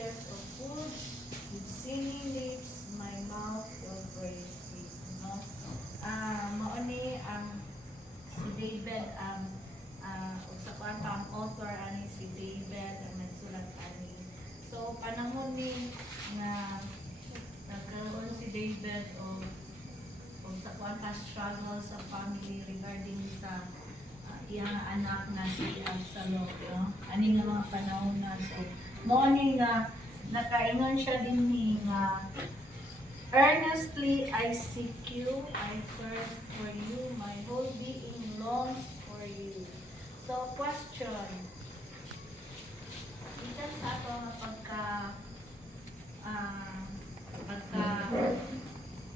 chest of food, with singing lips, my mouth will praise thee. No? Mauni ang si David ang sa kwarta ang author ani si David ang nagsulat ani. So panahon ni nga nagkaroon si David o sa kwarta struggle sa family regarding sa iyang anak na si Absalom. No? Ani nga mga panahon na so morning nga nakaingon siya din ni nga earnestly I seek you, I thirst for you, my whole being longs for you. So question, ito sa ato nga pagka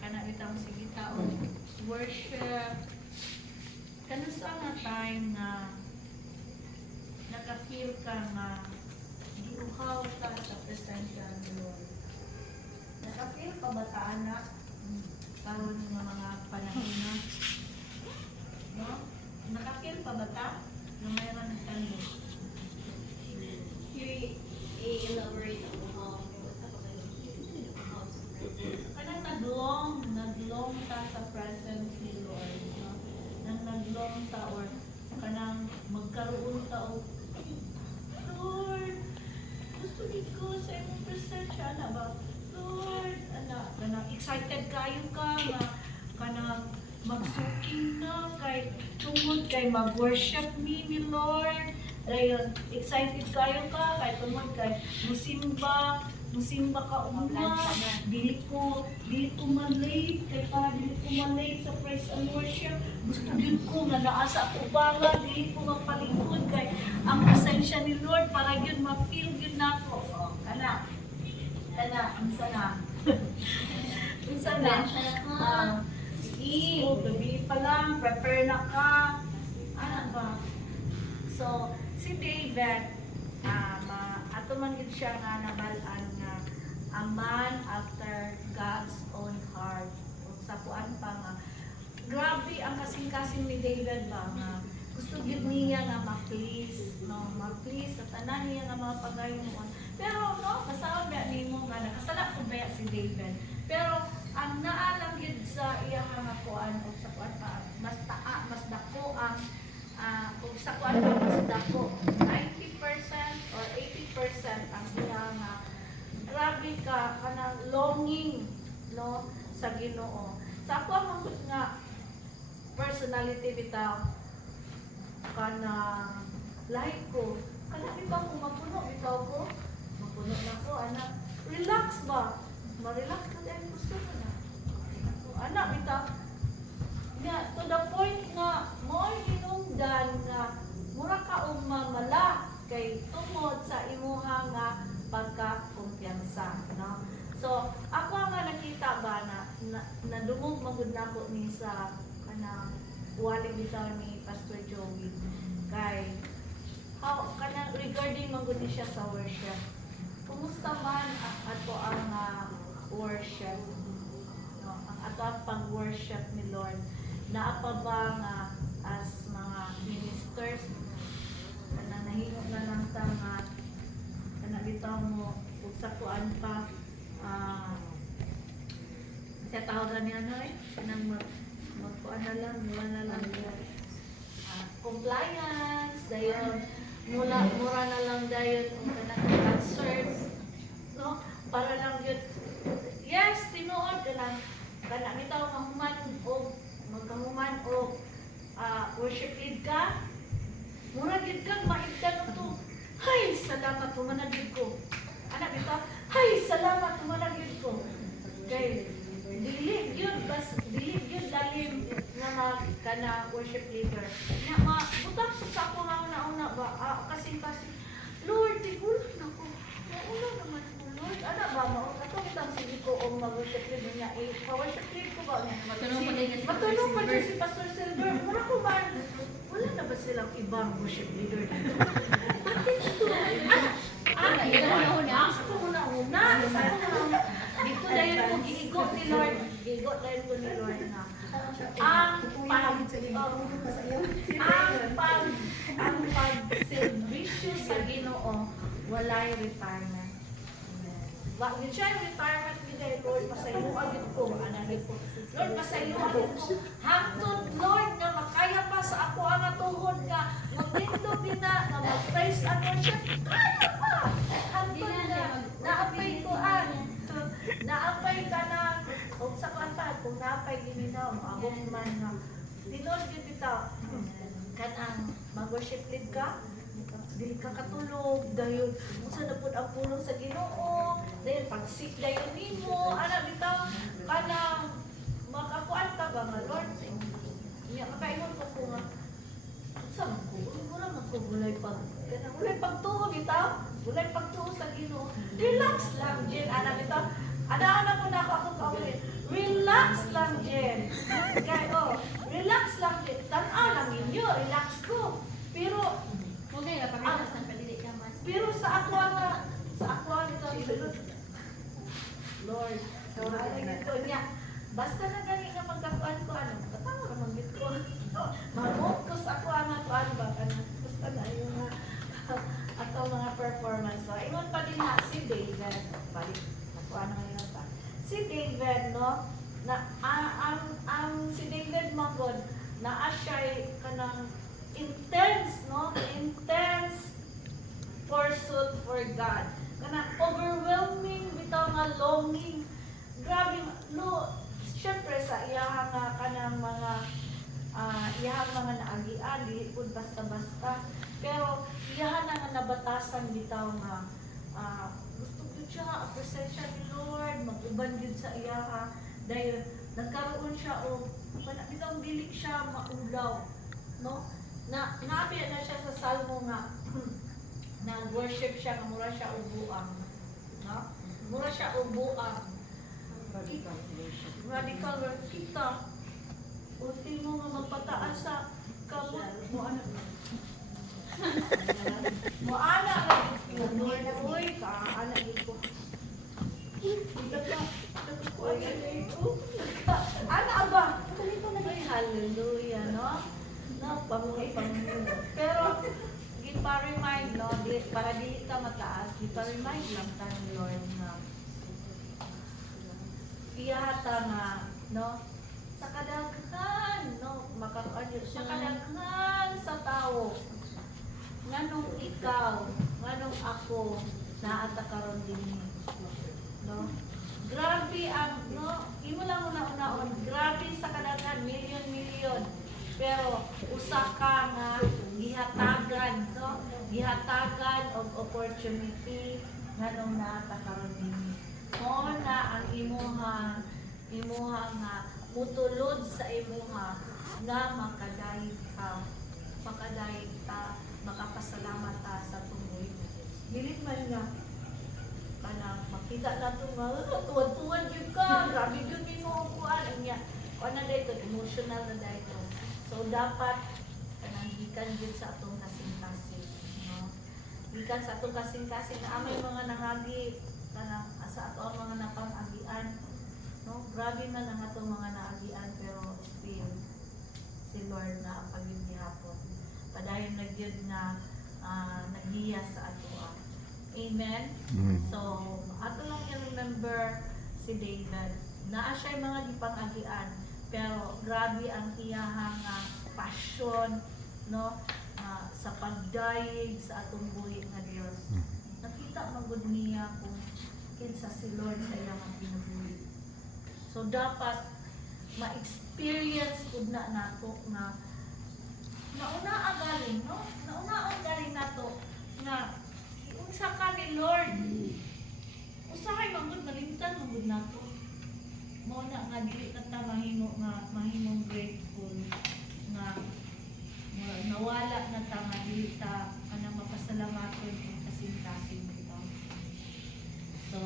kanabitang sige taon worship kano sa nga time na naka-feel ka nga giuhaw ka sa presensya ni Lord. Naka-feel ka ba ta anak? Karon nga mga panahon na? No? Naka-feel pa ba ta? Na mayroon ng tanong. I-elaborate ako Kanang naglong ta sa presence ni Lord. No? Nang naglong ta or kanang magkaroon ta o Lord, gusto ko sa imong presensya na ba? Lord, kanang excited kayo ka nga kanang magsuking na kay tungod kay mag-worship me ni Lord. Dayon, excited kayo ka kay tungod kay musimba ka una. Dili ko malate kay para dili ko malate sa praise and worship. Gusto gyud ko nga naa sa ako banga, dili ko magpalikod kay ang presensya ni Lord para gyud ma-feel gyud nako. Oh, kana unsa na? Unsa na? Oh, gabi pa lang, prepare na ka. Ano ba? So, si David, ato man gid siya nga nabalaan nga a man after God's own heart. O sa kuan pa nga, grabe ang kasing-kasing ni David ba nga gusto gid niya nga ma-please, no, ma-please sa tanan niya nga mga pagayon. Pero no, kasama ba nimo nga nakasala ko ba si David. Pero ang naalang gid sa iya nga kuan o sa kuan pa mas dako ang kung sa kuan pa mas dako 90% or 80% ang iya nga grabe ka kanang longing no sa Ginoo. Sa ako ang nga personality bitaw kana like ko kana bitaw ko mapuno bitaw ko mapuno na ko anak relax ba ma-relax ka dahil gusto ko na anak bitaw nga to the point nga mo hinungdan nga mura ka og mamala kay tungod sa imuha nga pagka-kumpiyansa no so ako nga nakita ba na nadungog magud nako ni sa kanang wali bitaw ni Pastor Joey kay how kana regarding magud ni siya sa worship kumusta man ato ang worship no ang ato ang pag-worship ni Lord naa pa ba nga as mga ministers kana nahimo na lang ta nga kana bitaw mo ug sa kuan pa sa tawagan niya no kanang magkuan na lang mura na lang compliance dayon mura na lang dayon ang kanang serve no para lang yun yes tinuod kana bitaw mahuman og magkahuman og worship lead ka mura gid kang maigdan to hay salamat tumanagid ko ana bitaw hay salamat tumanagid ko kay dili gyud lalim nga kana worship leader nya butak sa ako nga una ba kasi Lord tigul nako mauna naman ko Lord ana ba mao katong tang sige ko og mag-worship leader niya pa-worship lead ko ba niya matulong pa dyan si Pastor Silver mura ko man wala na ba silang ibang worship leader dito package to ako una dito dayon ko giigot ni Lord giigot dayon ko ni Lord na ang pagserbisyo sa Ginoo walay retirement Bakit siya yung retirement nila, Lord, pasayuan din ko, anagin ko. Lord, pasayuan din ko. Hangtod, Lord, na makaya pa sa ako ang atuhod nga, magtindog din na mag-praise and worship, kaya pa! Hangtod na, naapay ko naapay ka na, kung sa kanta, kung naapay gininaw, maabong man nga. Tinod yun bitaw, kanang mag-worship lead ka, dili ka katulog dahil unsa na pud ang pulong sa Ginoo dahil pagsik dayon nimo ana bitaw kanang makakuan ka ba nga Lord niya makaingon ko nga unsa man ko wala man ko bulay pag kanang bulay pagtuo bitaw bulay pagtuo sa Ginoo relax lang Jen ana bitaw ana ko na ako kaulit relax lang Jen kay relax lang Jen tan-aw lang ninyo relax ko pero Okay, kapag ng palili ka mas. pero sa ako ito, Lord, ito niya. Basta na gani nga magkakuan ko, katawa ka manggit ko. Mamukos ako ang kuan ba, basta na yung ato mga performance. So, ingon pa din na si David, balik, nakuha na ngayon pa. Si David, no, na, si David Magod, na siya kanang intense, no? Intense pursuit for God. Kana overwhelming bitaw nga longing. Grabe, no. Syempre sa iyang nga kanang mga iyang mga naagian, dili pud basta-basta. Pero iyang nga nabatasan bitaw nga gusto gyud siya appreciate siya ni Lord, mag-uban gyud sa iya dahil nagkaroon siya og bitaw dili siya maulaw, no? Naapil na siya sa salmo nga nag-worship siya nga mura siya ubuang, no? Mura siya ubuang. Radical work kita. Ulti mo nga magpataas sa kamot mo ana. Mo ana ra uy ka ana iko. Ana ba? Kanito na hallelujah, no? Pamuhay. Pero, gipa-remind, no, para di ka mataas, gipa-remind lang tayo, Lord, na iyata nga, no, sa kadaghan, no, sa kadaghan sa tao, nganong ikaw, nganong ako, naata karon din, no, grabe ang, no, imo lang una-unaon, grabe sa kadaghan, milyon, pero usa ka nga gihatagan, no? Gihatagan og opportunity nganong naata karon dinhi. Mo na ang imuha nga mutulod sa imuha nga makadayeg ka, makapasalamat ta sa tumoy. Dili man nga kanang makita nato nga tuwad-tuwad jud ka, grabe jud nimo kuan niya. Kuan na dayto emotional na dayto. So, dapat kanang gikan gyud sa atong kasing-kasing, no? Gikan sa atong kasing-kasing na amay mga nangagi kanang sa ato ang mga napang-agian, no? Grabe man ang atong mga naagian pero still si Lord na ang pagigihapon. Padayon na gyud na naghiya sa ato. Amen. So, ato lang i-remember si David. Naa siya mga gipang-agian. Pero grabe ang iyahang passion, no, sa pagdayeg sa atong buhi nga Dios. Nakita man gud niya kung kinsa si Lord sa iyang kinabuhi. So dapat ma-experience pud na nato nga nauna ang galing, no? Nauna ang galing nato nga unsa ka ni Lord. Usahay man gud malimtan man gud nato. Mo na nga dili na ta mahimong grateful nga nawala na ta nga dili ta kanang mapasalamaton kung kasing-kasing ito. So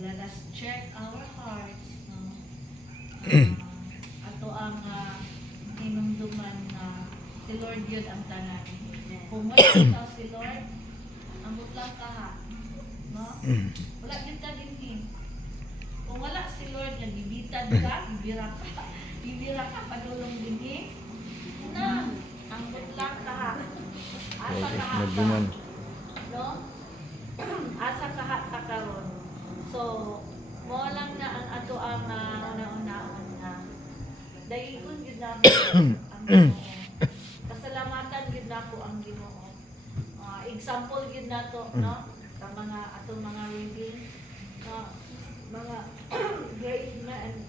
let us check our hearts, no? Ato ang hinumduman na si Lord yun ang tanan. Kung wala ikaw si Lord, amot lang ka ha, no? Wala yun ka din. Kung wala si Lord na bibitad ka, bibira ka, padulong din na, ang butlang ka ha. Asa ka ha ka, no? Asa ka ha ka karon. So, mo lang na ang ato ang nauna-una nga. Dayon yun namin ang Ginoo. Pasalamatan yun na ko ang Ginoo. Example yun na to, no? Sa mga ato mga reading, mga grade na and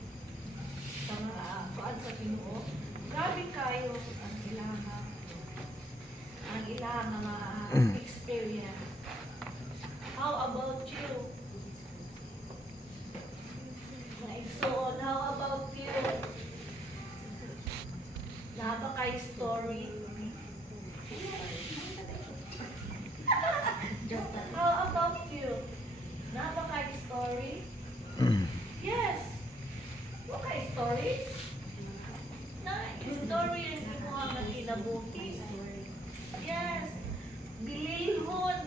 sa mga kuan sa Ginoo. Grabe kayo ang ilang mga experience. How about you? So, how about you? Naba kay story? How about you? Naba kay story? Yes. What kay story? Na, story ang imo nga kinabuhi. Yes. Bilihon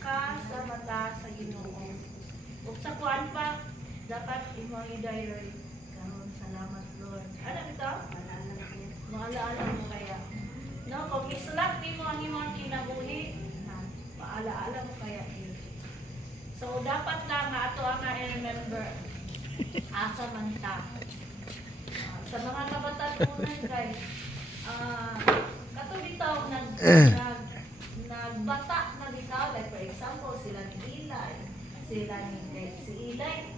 ka sa mata sa Ginoo. Ug sa kuan pa, dapat imong i-diary. Karon salamat Lord. Ano ito? Maalaala mo kaya. No, kung isulat nimo ang imong kinabuhi, maalaala mo kaya yun. So dapat lang nga ato ang i-remember asa man ta. Sa mga kabatanunan guys, kato bitaw nagbata na bitaw, like for example sila ni Eli, sila ni si Eli,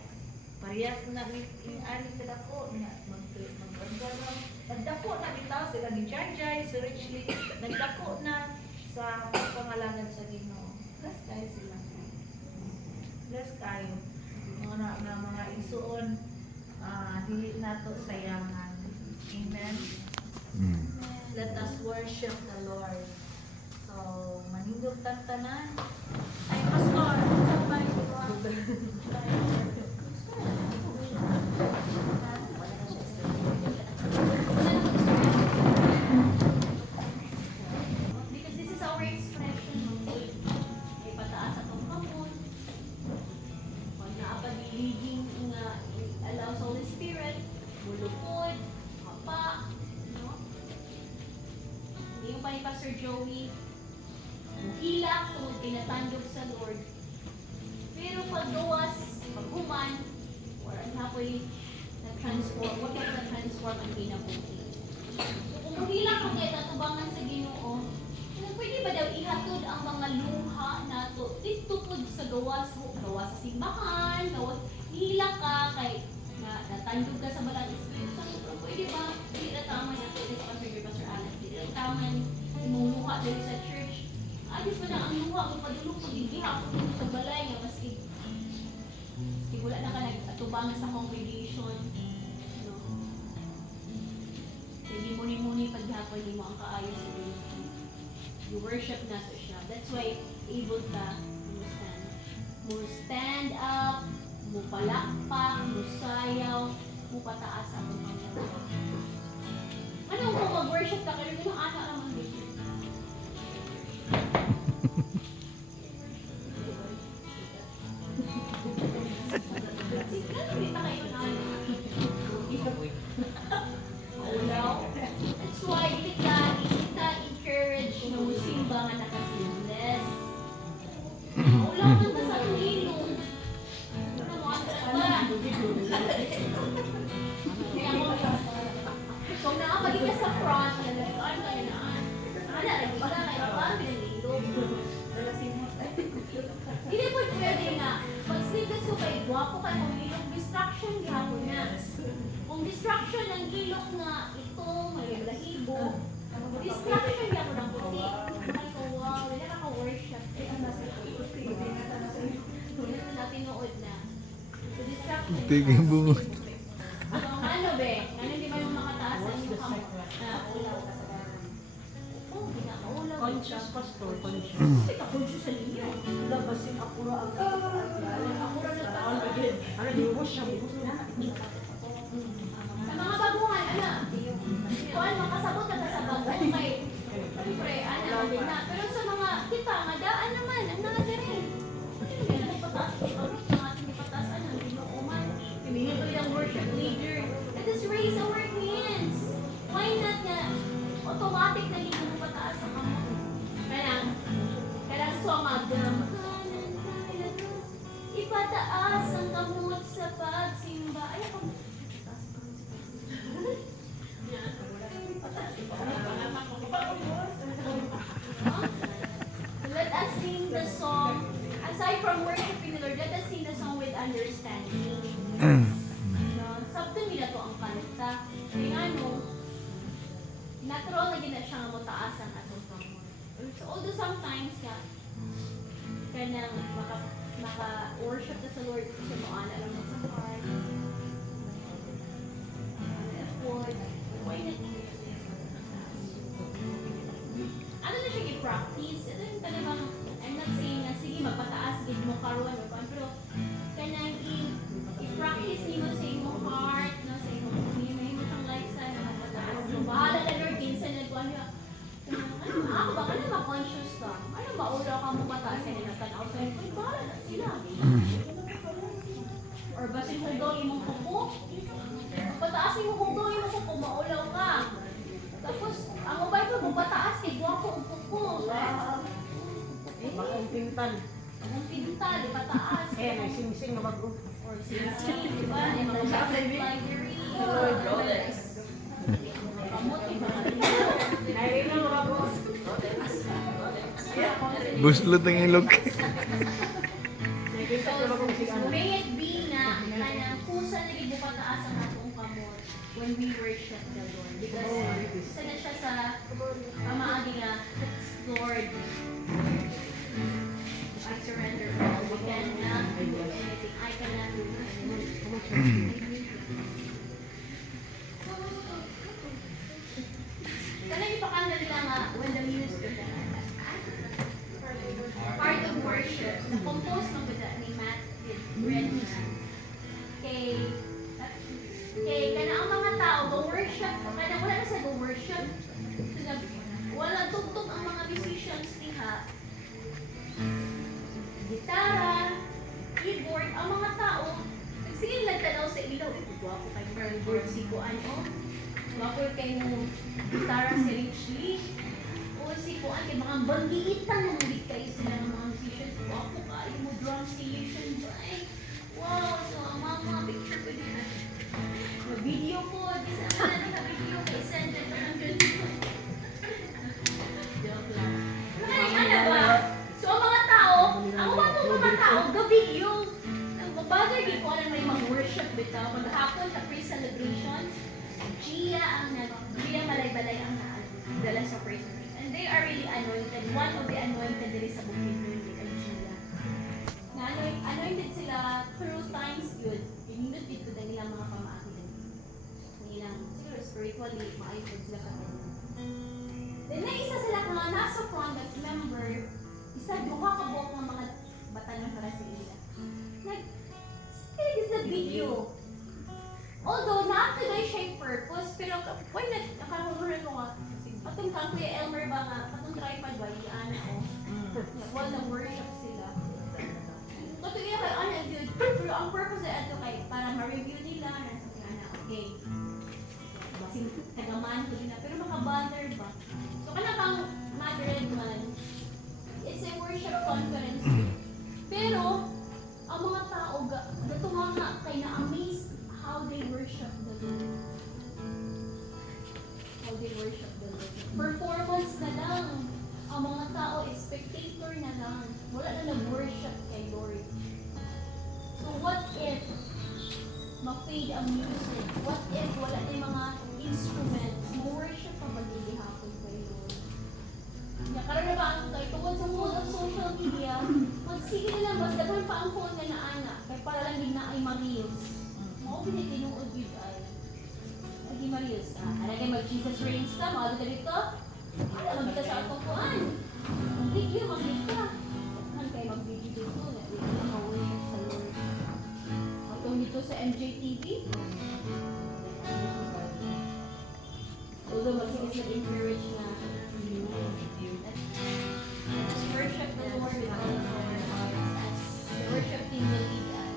parehas na ani sila ko na magpagdalo, nagdako na bitaw sila ni Jai, si Richly, nagdako na sa pangalanan sa Ginoo. Bless kayo sila. Bless kayo. Mga isuon, dili nato sayangan. Amen. Let us worship the Lord. So, manindog tanan. Ay, Pastor, sabay ko. Because this is our expression of faith. May pataas atong kamot. Pag naapag-iliging nga allow sa Holy Spirit, mulupod, mapa, no? Hindi yung pa ni Pastor Joey, muhilak kung tinatandog sa Lord. Pero paggawas, paghuman, or ang hapoy na-transform, wag ka na-transform ang kinabuhi. So kung muhilak kung kayo natubangan sa Ginoo, pwede ba daw ihatod ang mga luha nato dito po sa gawas sa simbahan, hila ka kay natandog ka sa balang Espiritu Santo. Pwede ba hindi na tama nato sa Pastor Alex, hindi na tama imong luha dito sa church. Ayos pa na ang luha kung padulog pag igiha ko dito sa balay nga maski wala na ka nagatubangan sa congregation. No? Hindi muni paghapon di mo ang kaayos sa Ginoo. You worship na sa siya. That's why able ka mo stand up, mo palakpak, mo sayaw, mo pataas ang mga luha. Ano kung mag-worship ka kayo ng anak naman dito? That's why kita encourage na musimba nga nakasinless. Ulang ka sa ilong. Ano mo ang ba? Kung nakapagin ka sa front, nalagaan ka na naan. Lagi pala kayo pa, pinag-ilong. Hindi po pwede nga. Pag sneakers ko kayo, guwapo ka ng ilong, distraction gihapon na. Kung distraction ng ilong nga, ito, may balahibo. Distraction gihapon ng puti. Ay ko, wow, wala ka-worship. Ay, ang nasa puti. Natin nood na. So, distraction. Tigil bungo. So, ano be? Ano di ba yung makataas ang yung kamot? Na ulaw ka sa dami. Oo, pinakaulaw. Conscious, Pastor, conscious. Ay, ka-conscious sa ninyo. Labasin ako na ang Ako rin na tayo. ano, di mo siya, Sa mga baguhan, ana. Kuan makasabot ka sa baguhan kay siyempre, ana, na. Pero sa mga kita, madaan naman, ang nada rin. Hindi na ipataas. Ang ating ipataas, ana, binuuman. Himingin ko yung worship leader. Let us raise our hands. Why not nga? Automatic na hindi mo pataas sa kamot. Kaya song agam. Ipataas ang kamot sa pagsimba. Ay, ako. Let us sing the song. Aside from worshiping the Lord, let us sing the song with understanding. No, sabto nila to ang kanta. Kaya ano, natural na gina siya nga mataasan atong kamot. So, although sometimes nga, kanang maka-worship na sa Lord kasi maana lang mo sa heart. Effort. Why not? Ano na siya i-practice? Ito yung talagang, I'm not saying na, sige, magpataas, gid mo karoon, pero kanang i-practice niyo sa imong heart, no, sa imong may mo siyang lifestyle, magpataas. Bahala na Lord, kinsan na kuha niya. Ano, ako ba? Ano ma-conscious ka? Ano ba? Ula ka mo pataas ka na natanaw sa'yo? Ay, bahala na sila. Or basin hugaw imong kuko? Pataas imong hugaw imong kuko, maulaw ka. Tapos, ang mobile ko, pataas kay guwapo ang kuko. Bakong pintan. Ang pintal, pataas. May sing-sing na bago. Or sing-sing, di ba? May mga library. Kamot, iba. Nairin na bago. Buslot ang ilog. Nakikita ko bagong sing ano. May it be na, kaya kusa na rin pataas ang atong kamot when we worship the Lord. Because, isa na siya sa pamaagi nga, Lord, I surrender all. We cannot do anything. I cannot do anything. Kanang ipakanda nila nga, when the music, part of worship, na-compose mo ba ni Matt Redman? Kay kana ang mga tao, go-worship, kana wala na sa go-worship. Wala tugtog ang mga musicians niha. Gitara, keyboard, ang mga tao, sige nagtanaw sa ilaw, gwapo kay Pearl Bird si Kuan, oh. Gwapo kay mo gitara si Richie. O si Kuan, kay mga bangiitan ng ulit kayo sila ng mga musicians. Gwapo kayo mo drum station ba? Ay, wow, so ang mga picture ko din. Video po, di sa na video kay send it ang ganito. Joke lang. Ano ba? So ang mga tao, ang mga tao, gabi yung nagbabagay di ko na may mag-worship bitaw. Maghapon sa pre-celebration, Gia Malay-Balay ang dala sa praise and worship. And they are really anointed. One of the anointed diri sa Bukidnon ni Gia. Anointed sila through times good. Pinindot dito na nilang mga pamaakin. Nilang, siguro spiritually, maayos sila kapag. Then may isa sila nga nasa front that member, isa duha ka buok ng mga batanang para sa ila. Still is the video. Although na-activate siya yung purpose, pero why not, nakahurunan ko nga, patong kang Kuya Elmer ba nga, patong tripod ba, iyan ako. Wala na worship sila. Katong iya kay ano yun, pero ang purpose na ito kay, para ma-review nila, nasa kanya, okay. Basing tagaman ko din na, pero makabander ba? So kanya kang Madrid man, it's a worship conference. Pero, ang mga tao, gato nga kay na-amaze how they worship the Lord. How they worship the Lord. Performance na lang. Ang mga tao, spectator na lang. Wala na nag-worship kay Lord. So what if ma-fade ang music? What if wala na yung mga instruments? Ma-worship pa maglilihapon kay Lord? Karoon na ba ang tayo tungkol sa phone of social media? Magsige na lang, mas dagan pa ang phone na naana. Kaya para lang din na ay ma-reels. Mao pinitinuod yun ay. Ay, ma-reels. Alagay mag-Jesus Reigns ka, mga ka dito. Ano magkita sa atong kuhan? Mag-video, mag-video. Ano kayo mag-video dito? Mag-worship sa Lord. Atong dito sa MJTV. Although mas nag-encourage na let's worship the Lord with all of our hearts as the worship team will lead us.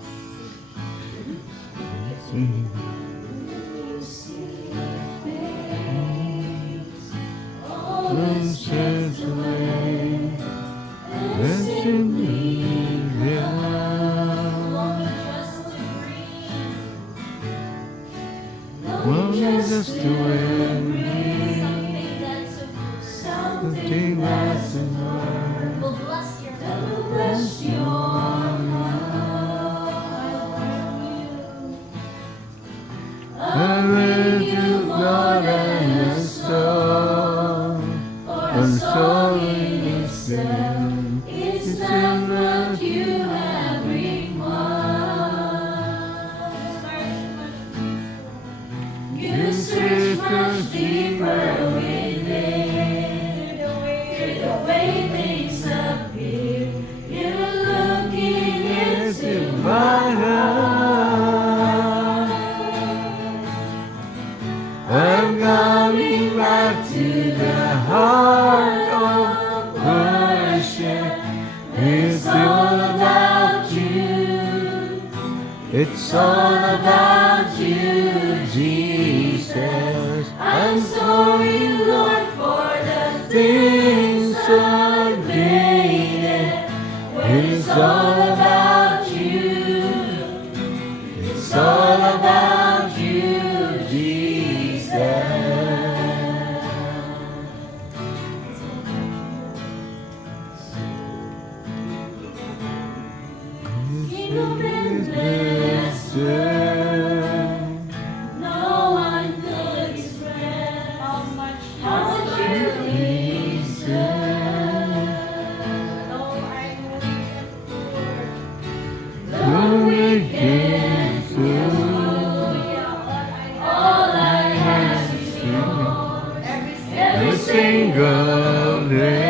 Blessed away, blessed be the Long just to It's not what you have required. You search much deeper within. Through the way things appear, you're looking into my heart. I'm coming back to the heart of worship. It's all about you. It's all about you, Jesus. I'm sorry, Lord, for the Things I made. It's all about you. It's all about you, Jesus. King of endless earth. No one could express How much how much you deserve. though I'm weak and poor. Glory gives you Hallelujah. All I have is yours. Every Every single day.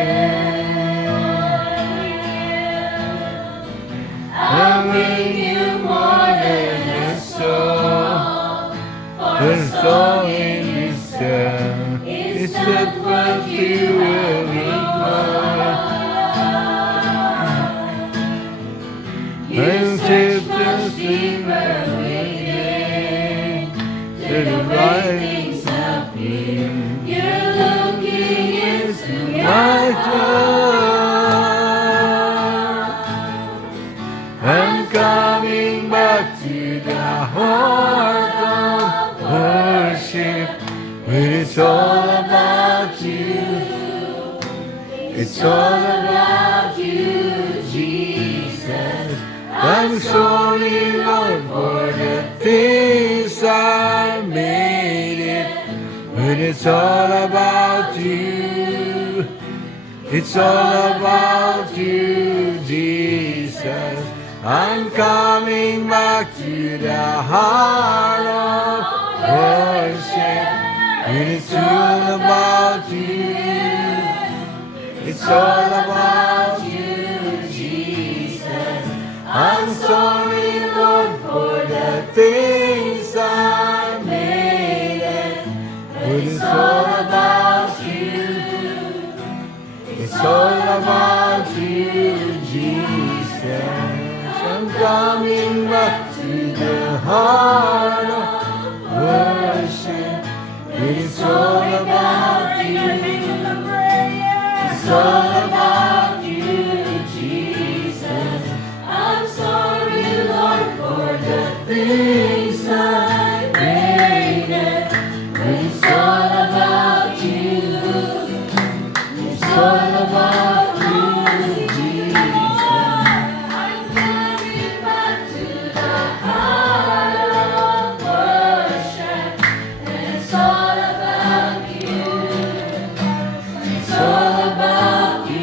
I'll bring you more than a song. For The a song song in in itself it's is not that what what you you will require. You And search take much the deeper within. To the way things appear, you're looking into my my heart. I'm coming back to the heart of worship. When it's all about you. It's all about you, Jesus. I'm sorry, Lord, for the things I made it. But it's all about you. It's all about you, Jesus. I'm coming back to the heart of worship. And it's all about you. It's all about you, Jesus. I'm sorry, Lord, for the things I made it. But it's all about you. It's all about you, Jesus. I'm coming back to the heart of worship. It's all about you. It's all about you, Jesus. I'm sorry, Lord, for the things I made it. It's all about you. It's all about you, Jesus. I'm coming back to the heart of worship. And it's all about you. It's all about you,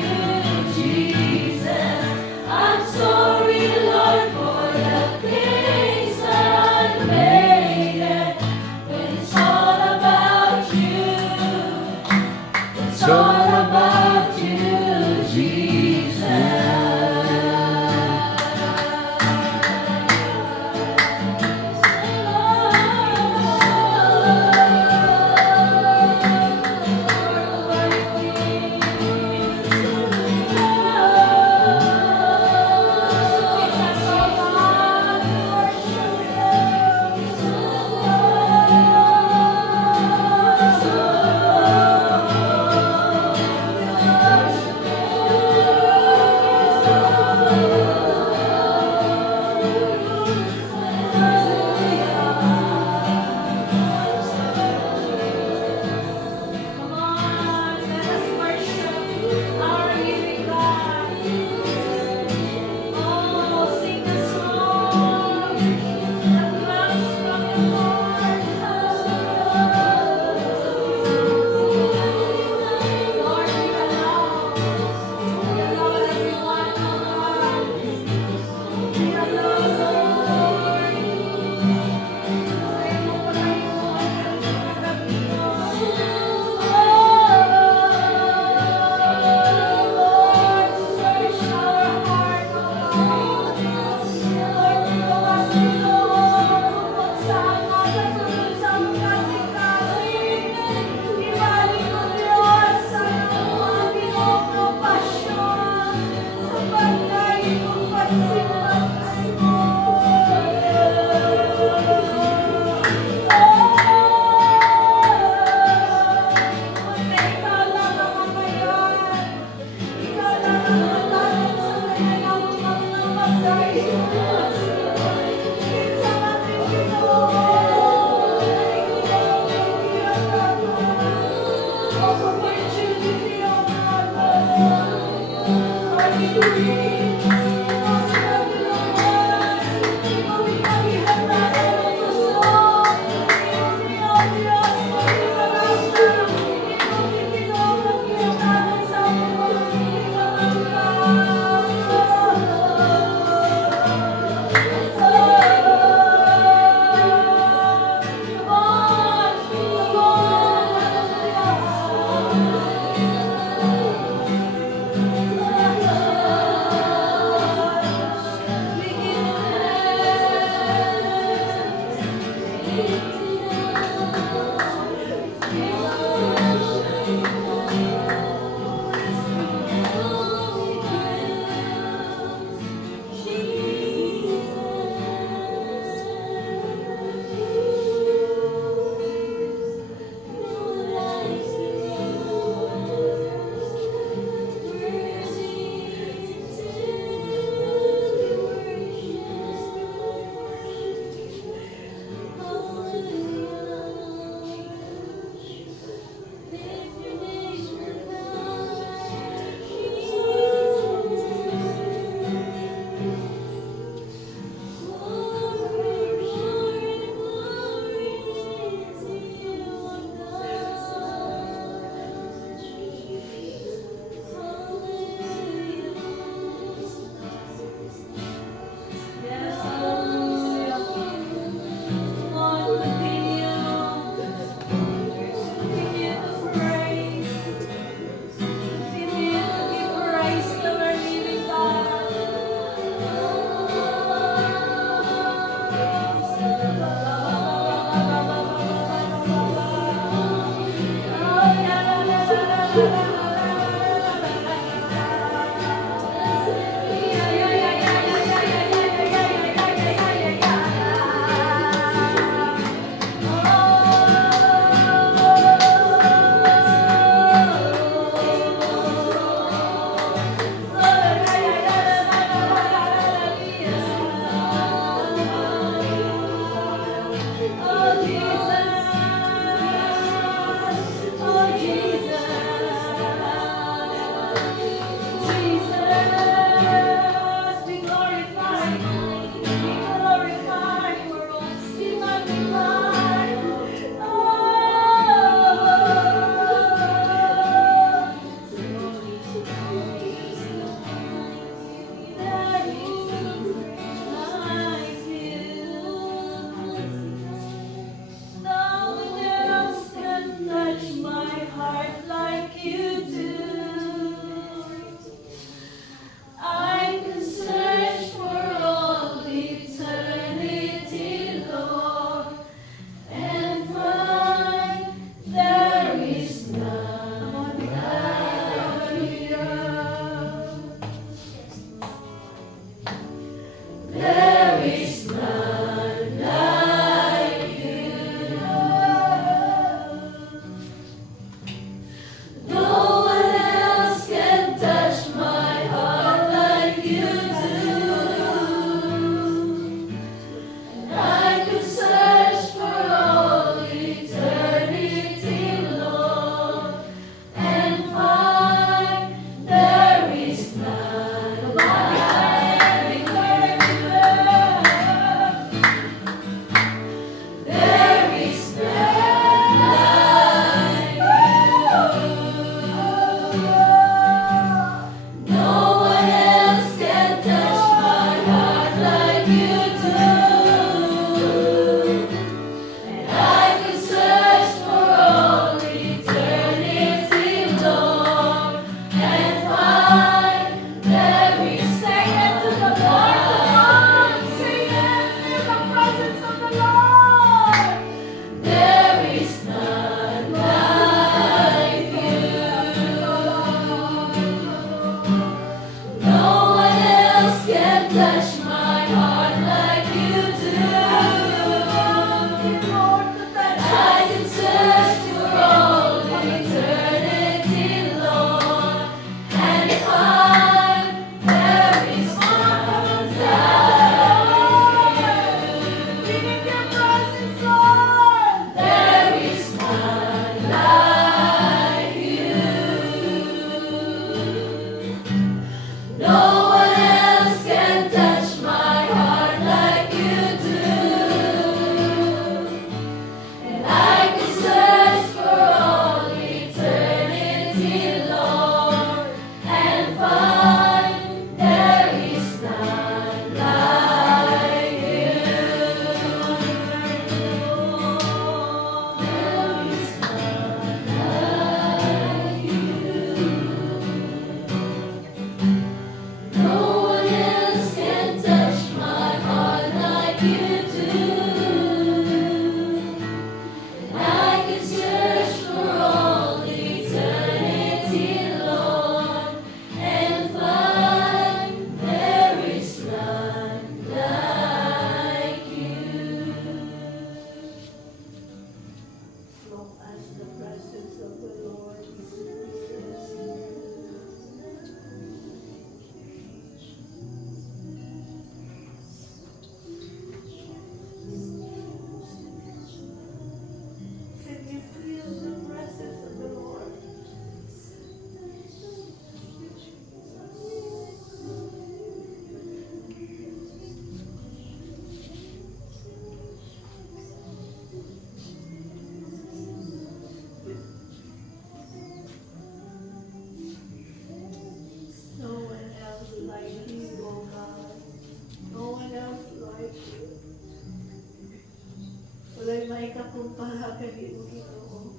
kanimo Ginoo.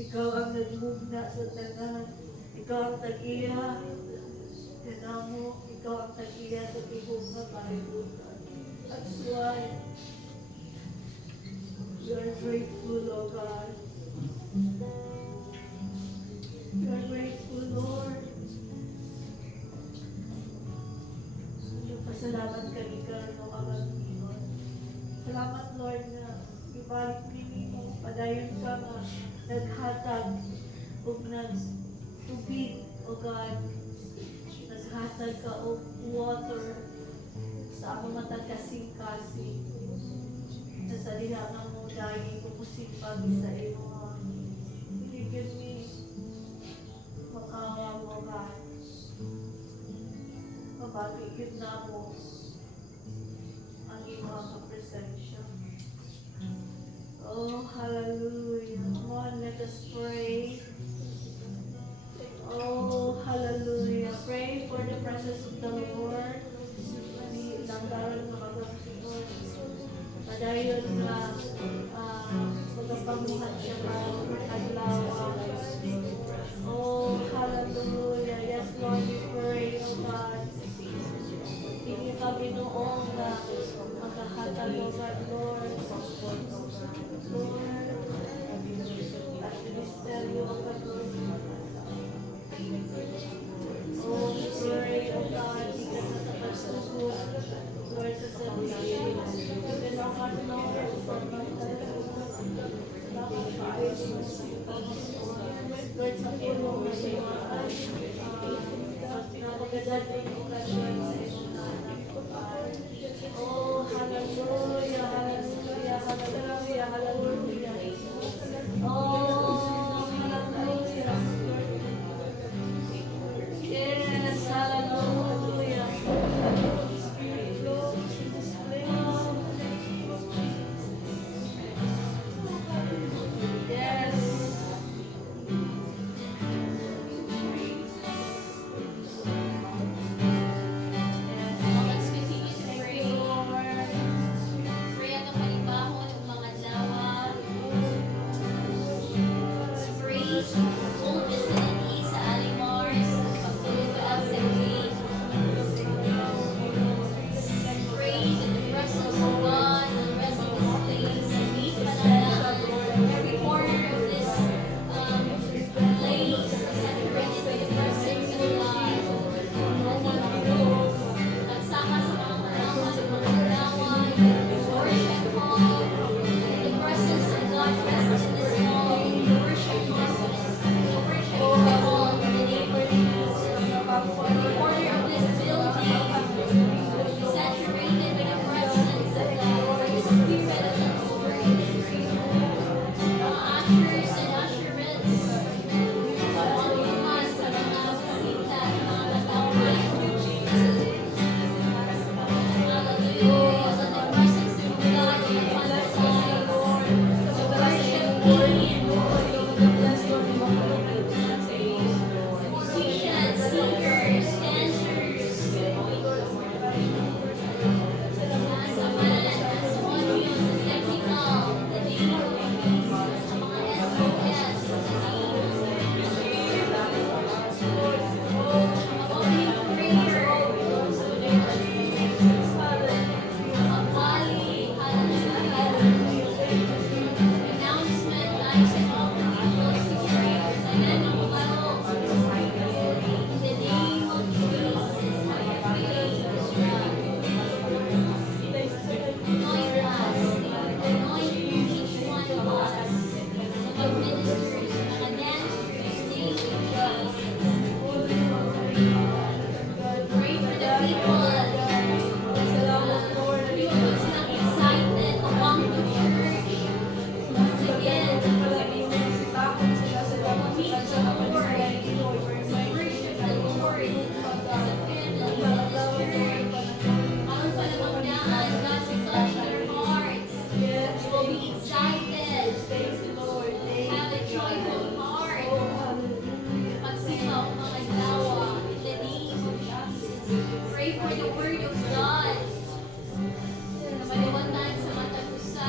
Ikaw ang nagmugna sa tanan. Ikaw ang tag-iya. Kanamo, ikaw ang tag-iya sa tibok nga kalibutan. That's why we are grateful, O God. We are grateful, Lord. Pasalamat kami karon o Panginoon. Salamat, Lord, na ibalik ninyo. Padayon ka nga naghatag o nagtubig, O God. Naghatag ka o water sa among matag kasing-kasing. Na sa diha nga mo dahil kumusipag sa iyo. Give me makawa mo, God. Mabagigid na mo ang iyong presensya. Oh, hallelujah. Come on, let us pray. Oh, hallelujah. Pray for the presence of the Lord. Langgaran ng Panginoon. Padayon na magapamuhat siya adlaw. Oh, hallelujah. Yes, Lord, we pray, oh God. Hindi kami noong na magkahatag, oh God, Lord. Lord, at ministeryo, oh God, Lord. Oh, we pray, oh God, because of the pagsuko, Lord, sa sarili. Even, oh God, Lord, for my Lord, sa tulong na siya ay napagandad rin ang kasyon sa iyong anak. Oh, hallelujah, hallelujah, hallelujah, hallelujah. Oh, hallelujah. Yes, hallelujah. Spirit, Lord, Jesus, yes. Let's continue to pray. Pray ang panibahon ng mga adlaw. Pray full vicinity sa Alimars, pagtulog ka sa gate. Pray that the presence of God will rest in this place. Meet panalangin. Every corner of this place is saturated by the presence of God. Nagsama sa mga katawan, mga katawan, worship hall. The presence of God rests in this hall. Worship hall. Worship hall in the name of Jesus. Every corner of this building is saturated by the presence of God, by the Spirit of the Lord. Mga ushers and usherettes, mga lumas sa mga bisita, mga katawan. Hallelujah. Let the presence of God be upon us all. So worship Him. Musicians, singers, dancers, as a band, as audience, and technical, the name of Jesus, sa mga SOS, opening prayer, announcement, lives and all the people to pray. Amen. In the name of Jesus, I pray. Anoint us. Anoint each one of us. Mga ministers, mga dancers, name of Jesus. Pray for the people. People who's not excited along the church. Once again, meet the Lord. Worship the Lord as a family. Ang panamagdaan, God will touch their hearts. Will be excited. Have a joyful heart. Pagsipaw mga dawa. In the name of Jesus. Pray for the word of God. Na maliwatan sa mata ko sa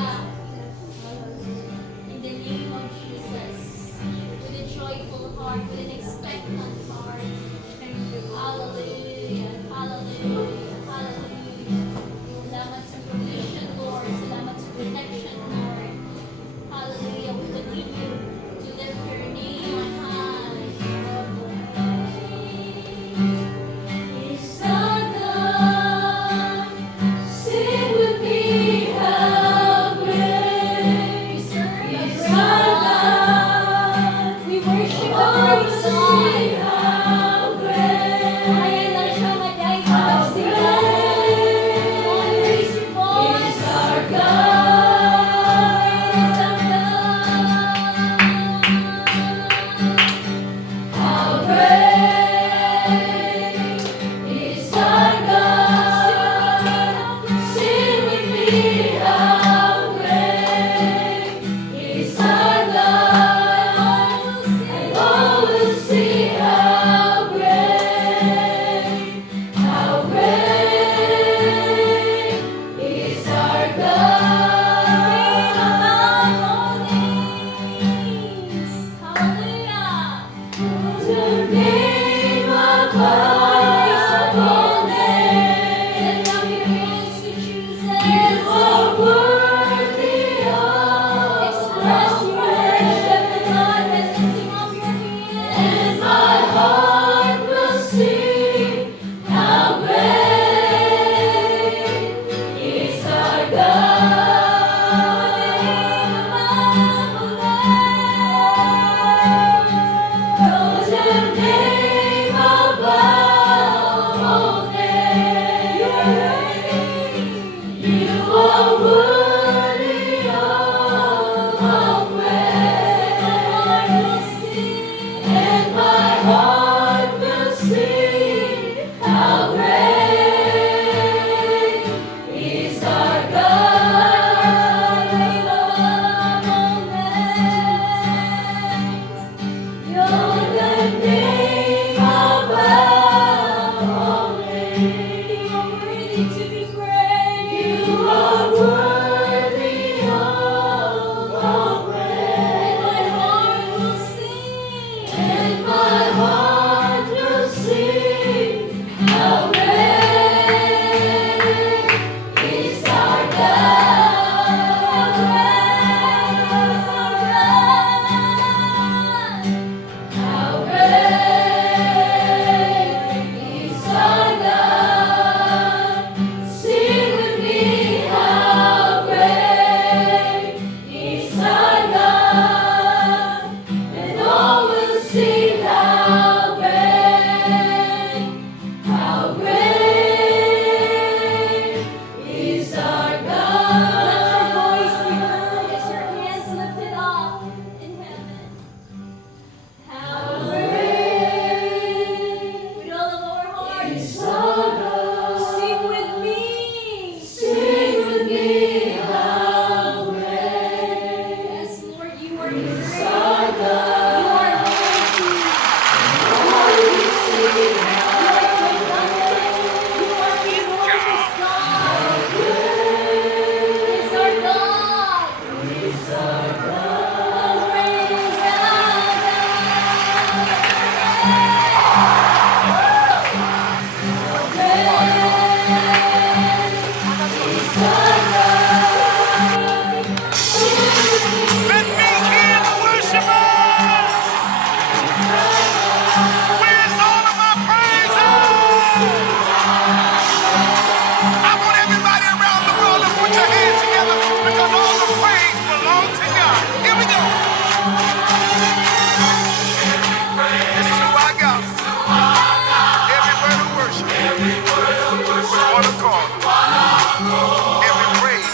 How great is our God. Praise the Lord among nations. You're the name above all names. You are worthy to be praised. You are worthy of all praise. And my heart will sing. How great is our God. How great is our God. Sing with me, how great is our God. And all will sing, how great is our God. Let your voice be heard as your hands lifted up in heaven. How great, with all of our hearts, sing with me. Sing with me, how great. Yes, Lord, you are great. You are mighty. You are the enormous God. Is our God. How great is Let me hear the worshipers. Where's all of my praises? I want everybody around the world to put your hands together because all the praise belongs to God. Here we go. This is who I got. Every word of worship. With one accord. Every praise.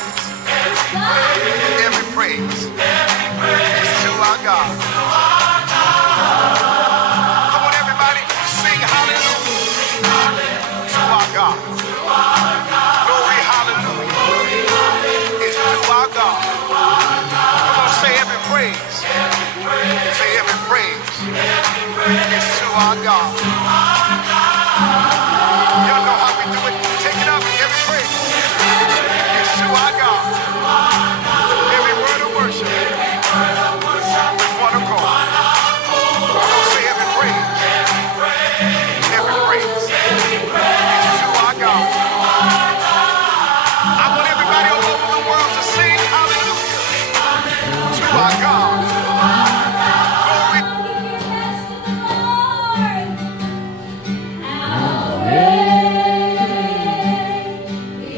Every praise. This is who I got. Come on, everybody. Sing hallelujah to our God. Glory, hallelujah. It's to our God. Come on, say every praise. Say every praise. It's to our God. Y'all know how we do it. Take it up. Every praise. It's to our God. Every word of worship. With one accord. Come on, say every praise. Every praise. It's to our God. I want everybody all over the world to sing hallelujah to our God. Glory. Give your best to the Lord. How great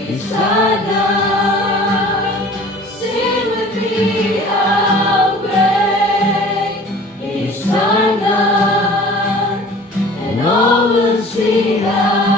is our God. Sing with me, how great is our God. And all will see how